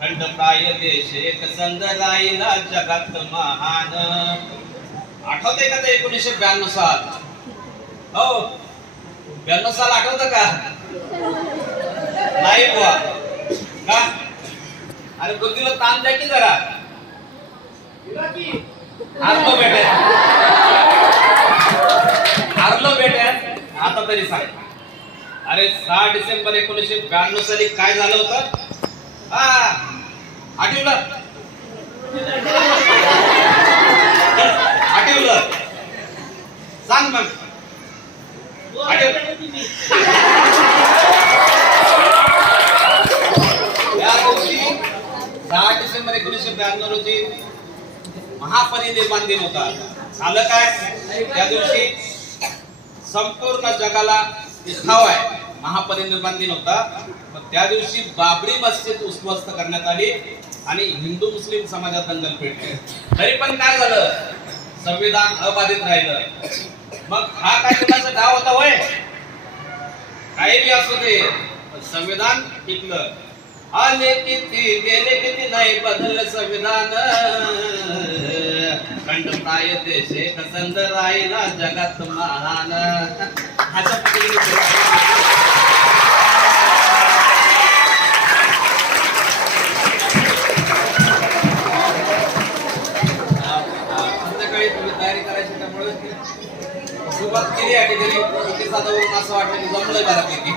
खंडप्राय देश एक संद राहिला जगात महान. आठवते का ते 1992 साल? हो, 92 साल आठवतं का? नाही बुवा का? अरे बुद्धीला ताण द्या की जरा. हारलो बेटे, हारलो बेटे. आता तरी सांग, अरे 6 डिसेंबर 1992 साली काय झालं होतं? आठवलं? आठवलं? सांग मग. या दिवशी 6 डिसेंबर 1992 रोजी महापरिनिर्वाण दिन होता. झालं काय? त्या दिवशी संपूर्ण जगाला दिखावा आहे. महापरिनिर्वाण दिन होता. त्या दिवशी बाबरी मस्जिद उद्ध्वस्त करण्यात आली आणि हिंदू मुस्लिम समाजात दंगल पेटली. तरी पण काय झालं? संविधान अबाधित राहिलं. मग हा काय कुणाचा डाव होता होय? काही बी असू दे, संविधान टिकलं. आले किती गेले किती नाही बदललं संविधान. खंडप्राय देश एक संद राहिला जगात महान. संध्याकाळी तुम्ही तयारी करायची, त्यामुळे सुरुवात केली आहे. किती साधं असं वाटलं की जमलं बऱ्यापैकी.